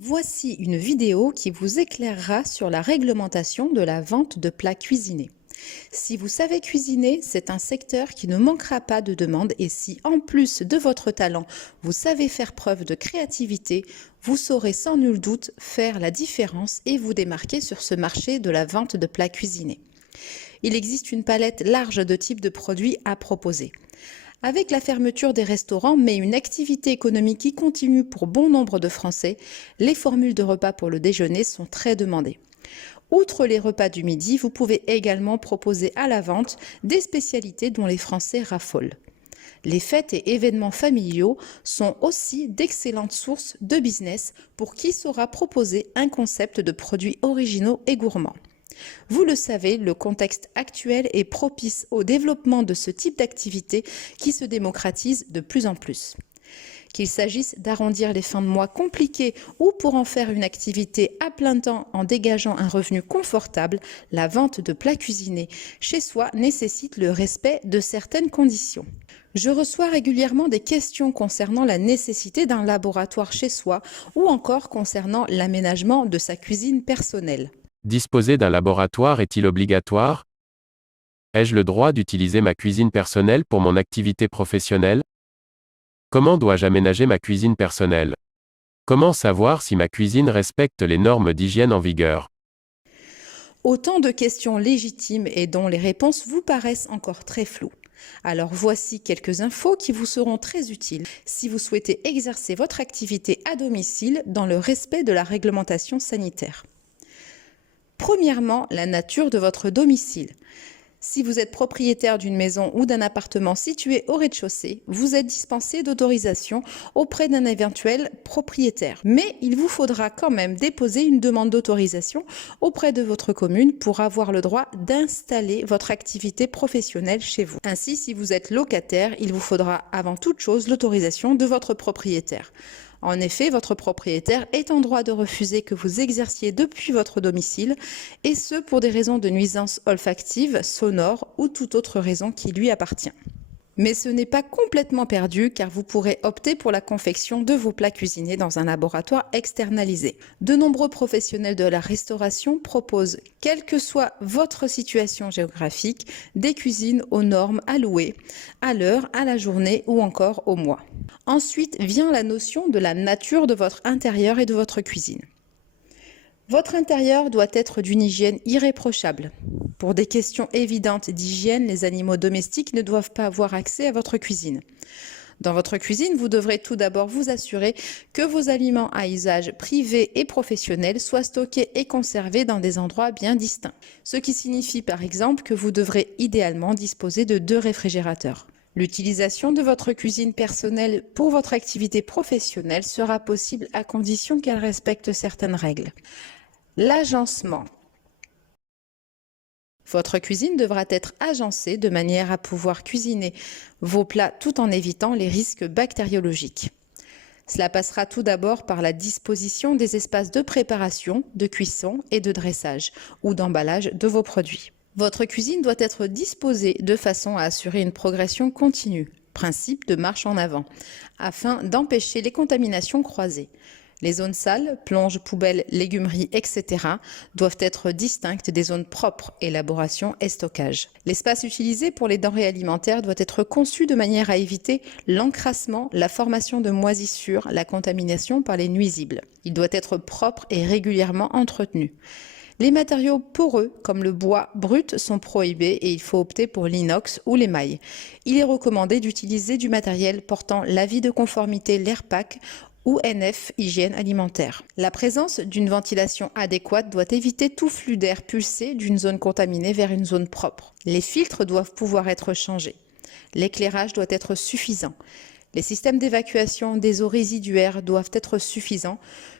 Voici une vidéo qui vous éclairera sur la réglementation de la vente de plats cuisinés. Si vous savez cuisiner, c'est un secteur qui ne manquera pas de demande et si en plus de votre talent, vous savez faire preuve de créativité, vous saurez sans nul doute faire la différence et vous démarquer sur ce marché de la vente de plats cuisinés. Il existe une palette large de types de produits à proposer. Avec la fermeture des restaurants, mais une activité économique qui continue pour bon nombre de Français, les formules de repas pour le déjeuner sont très demandées. Outre les repas du midi, vous pouvez également proposer à la vente des spécialités dont les Français raffolent. Les fêtes et événements familiaux sont aussi d'excellentes sources de business pour qui saura proposer un concept de produits originaux et gourmands. Vous le savez, le contexte actuel est propice au développement de ce type d'activité qui se démocratise de plus en plus. Qu'il s'agisse d'arrondir les fins de mois compliquées ou pour en faire une activité à plein temps en dégageant un revenu confortable, la vente de plats cuisinés chez soi nécessite le respect de certaines conditions. Je reçois régulièrement des questions concernant la nécessité d'un laboratoire chez soi ou encore concernant l'aménagement de sa cuisine personnelle. Disposer d'un laboratoire est-il obligatoire? Ai-je le droit d'utiliser ma cuisine personnelle pour mon activité professionnelle? Comment dois-je aménager ma cuisine personnelle? Comment savoir si ma cuisine respecte les normes d'hygiène en vigueur? Autant de questions légitimes et dont les réponses vous paraissent encore très floues. Alors voici quelques infos qui vous seront très utiles si vous souhaitez exercer votre activité à domicile dans le respect de la réglementation sanitaire. Premièrement, la nature de votre domicile. Si vous êtes propriétaire d'une maison ou d'un appartement situé au rez-de-chaussée, vous êtes dispensé d'autorisation auprès d'un éventuel propriétaire. Mais il vous faudra quand même déposer une demande d'autorisation auprès de votre commune pour avoir le droit d'installer votre activité professionnelle chez vous. Ainsi, si vous êtes locataire, il vous faudra avant toute chose l'autorisation de votre propriétaire. En effet, votre propriétaire est en droit de refuser que vous exerciez depuis votre domicile, et ce pour des raisons de nuisance olfactive, sonore ou toute autre raison qui lui appartient. Mais ce n'est pas complètement perdu car vous pourrez opter pour la confection de vos plats cuisinés dans un laboratoire externalisé. De nombreux professionnels de la restauration proposent, quelle que soit votre situation géographique, des cuisines aux normes allouées, à l'heure, à la journée ou encore au mois. Ensuite vient la notion de la nature de votre intérieur et de votre cuisine. Votre intérieur doit être d'une hygiène irréprochable. Pour des questions évidentes d'hygiène, les animaux domestiques ne doivent pas avoir accès à votre cuisine. Dans votre cuisine, vous devrez tout d'abord vous assurer que vos aliments à usage privé et professionnel soient stockés et conservés dans des endroits bien distincts. Ce qui signifie par exemple que vous devrez idéalement disposer de 2 réfrigérateurs. L'utilisation de votre cuisine personnelle pour votre activité professionnelle sera possible à condition qu'elle respecte certaines règles. L'agencement. Votre cuisine devra être agencée de manière à pouvoir cuisiner vos plats tout en évitant les risques bactériologiques. Cela passera tout d'abord par la disposition des espaces de préparation, de cuisson et de dressage ou d'emballage de vos produits. Votre cuisine doit être disposée de façon à assurer une progression continue, principe de marche en avant, afin d'empêcher les contaminations croisées. Les zones sales, plonges, poubelles, légumeries, etc. doivent être distinctes des zones propres, élaboration et stockage. L'espace utilisé pour les denrées alimentaires doit être conçu de manière à éviter l'encrassement, la formation de moisissures, la contamination par les nuisibles. Il doit être propre et régulièrement entretenu. Les matériaux poreux, comme le bois brut, sont prohibés et il faut opter pour l'inox ou l'émail. Il est recommandé d'utiliser du matériel portant l'avis de conformité l'AIRPAC ou NF Hygiène alimentaire. La présence d'une ventilation adéquate doit éviter tout flux d'air pulsé d'une zone contaminée vers une zone propre. Les filtres doivent pouvoir être changés. L'éclairage doit être suffisant. Les systèmes d'évacuation des eaux résiduaires doivent être suffisants,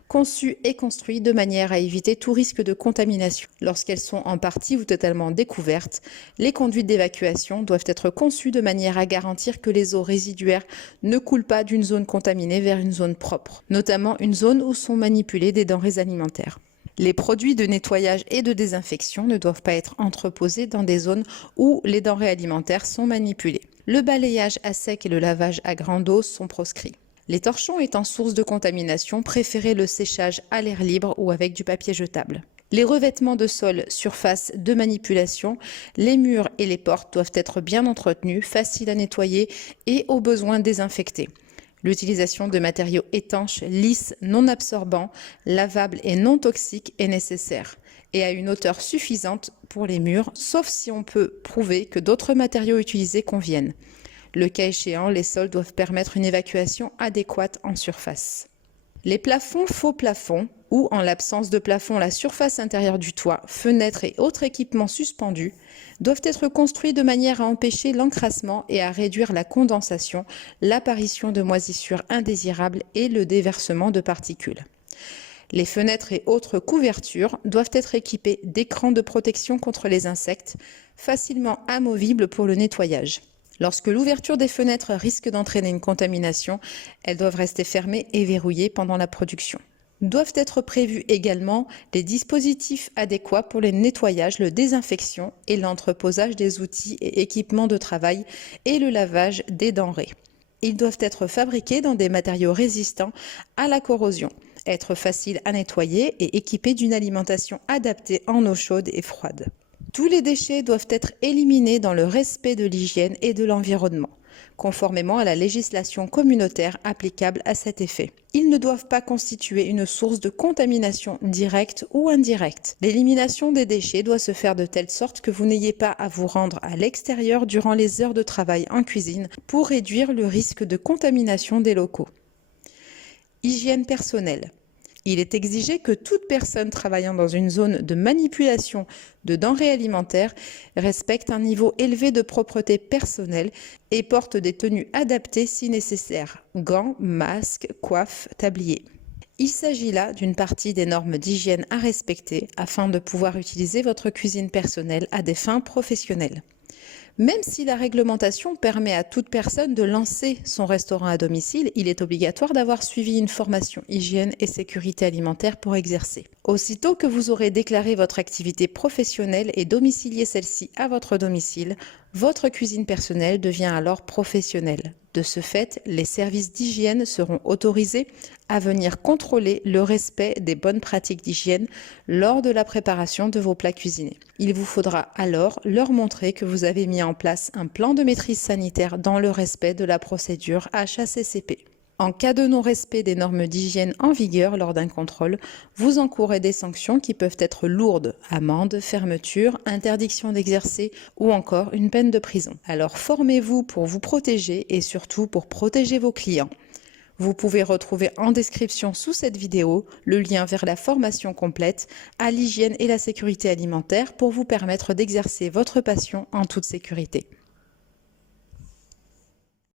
conçus et construits de manière à éviter tout risque de contamination. Lorsqu'elles sont en partie ou totalement découvertes, les conduites d'évacuation doivent être conçues de manière à garantir que les eaux résiduaires ne coulent pas d'une zone contaminée vers une zone propre, notamment une zone où sont manipulées des denrées alimentaires. Les produits de nettoyage et de désinfection ne doivent pas être entreposés dans des zones où les denrées alimentaires sont manipulées. Le balayage à sec et le lavage à grande eau sont proscrits. Les torchons étant source de contamination, préférez le séchage à l'air libre ou avec du papier jetable. Les revêtements de sol, surface de manipulation, les murs et les portes doivent être bien entretenus, faciles à nettoyer et au besoin désinfectés. L'utilisation de matériaux étanches, lisses, non absorbants, lavables et non toxiques est nécessaire et à une hauteur suffisante pour les murs, sauf si on peut prouver que d'autres matériaux utilisés conviennent. Le cas échéant, les sols doivent permettre une évacuation adéquate en surface. Les plafonds faux plafonds ou, en l'absence de plafond, la surface intérieure du toit, fenêtres et autres équipements suspendus doivent être construits de manière à empêcher l'encrassement et à réduire la condensation, l'apparition de moisissures indésirables et le déversement de particules. Les fenêtres et autres couvertures doivent être équipées d'écrans de protection contre les insectes, facilement amovibles pour le nettoyage. Lorsque l'ouverture des fenêtres risque d'entraîner une contamination, elles doivent rester fermées et verrouillées pendant la production. Doivent être prévus également les dispositifs adéquats pour le nettoyage, la désinfection et l'entreposage des outils et équipements de travail et le lavage des denrées. Ils doivent être fabriqués dans des matériaux résistants à la corrosion, être faciles à nettoyer et équipés d'une alimentation adaptée en eau chaude et froide. Tous les déchets doivent être éliminés dans le respect de l'hygiène et de l'environnement, conformément à la législation communautaire applicable à cet effet. Ils ne doivent pas constituer une source de contamination directe ou indirecte. L'élimination des déchets doit se faire de telle sorte que vous n'ayez pas à vous rendre à l'extérieur durant les heures de travail en cuisine pour réduire le risque de contamination des locaux. Hygiène personnelle. Il est exigé que toute personne travaillant dans une zone de manipulation de denrées alimentaires respecte un niveau élevé de propreté personnelle et porte des tenues adaptées si nécessaire, gants, masques, coiffes, tabliers. Il s'agit là d'une partie des normes d'hygiène à respecter afin de pouvoir utiliser votre cuisine personnelle à des fins professionnelles. Même si la réglementation permet à toute personne de lancer son restaurant à domicile, il est obligatoire d'avoir suivi une formation hygiène et sécurité alimentaire pour exercer. Aussitôt que vous aurez déclaré votre activité professionnelle et domicilié celle-ci à votre domicile, votre cuisine personnelle devient alors professionnelle. De ce fait, les services d'hygiène seront autorisés à venir contrôler le respect des bonnes pratiques d'hygiène lors de la préparation de vos plats cuisinés. Il vous faudra alors leur montrer que vous avez mis en place un plan de maîtrise sanitaire dans le respect de la procédure HACCP. En cas de non-respect des normes d'hygiène en vigueur lors d'un contrôle, vous encourez des sanctions qui peuvent être lourdes, amende, fermeture, interdiction d'exercer ou encore une peine de prison. Alors formez-vous pour vous protéger et surtout pour protéger vos clients. Vous pouvez retrouver en description sous cette vidéo le lien vers la formation complète à l'hygiène et la sécurité alimentaire pour vous permettre d'exercer votre passion en toute sécurité.